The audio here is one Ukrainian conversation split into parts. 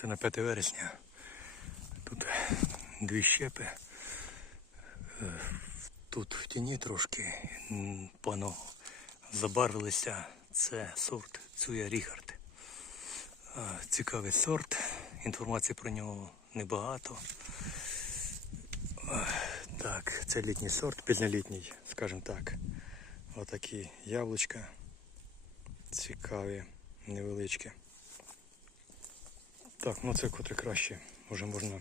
Це на 5 вересня. Тут дві щепи. Е, Тут в тіні трошки пано забарвилися. Це сорт Цуя Ріхард. Е, Цікавий сорт. Інформації про нього небагато. Е, Так, це літній сорт, пізньолітній, скажімо так. Отакі яблучка. Цікаві, невеличкі. Так, ну це котре краще. Вже можна,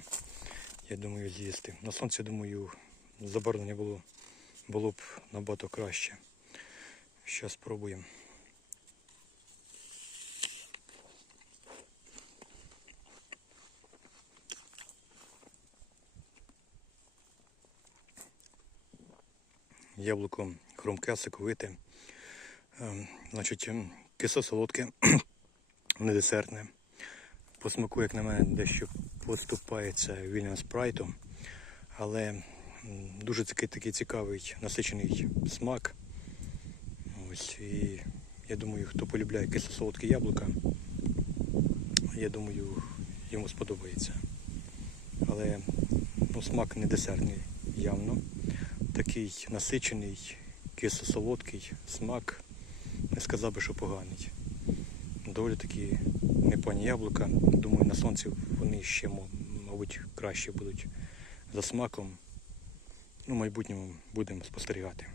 я думаю, з'їсти. На сонці, думаю, забарвлення було, було б набагато краще. Зараз спробуємо. Яблуко хрумке, соковите. Ем, Значить, ем, кисло-солодке, не десертне. По смаку, як на мене, дещо поступається вільним спрайтом, але дуже такий, такий цікавий насичений смак. Ось, і я думаю, хто полюбляє кисло-солодке яблука, я думаю, йому сподобається. Але ну, смак не десертний явно. Такий насичений, кисло-солодкий смак, не сказав би, що поганий доволі такі непогані яблука. Думаю, на сонці вони ще, мабуть, краще будуть за смаком. Ну, в майбутньому будемо спостерігати.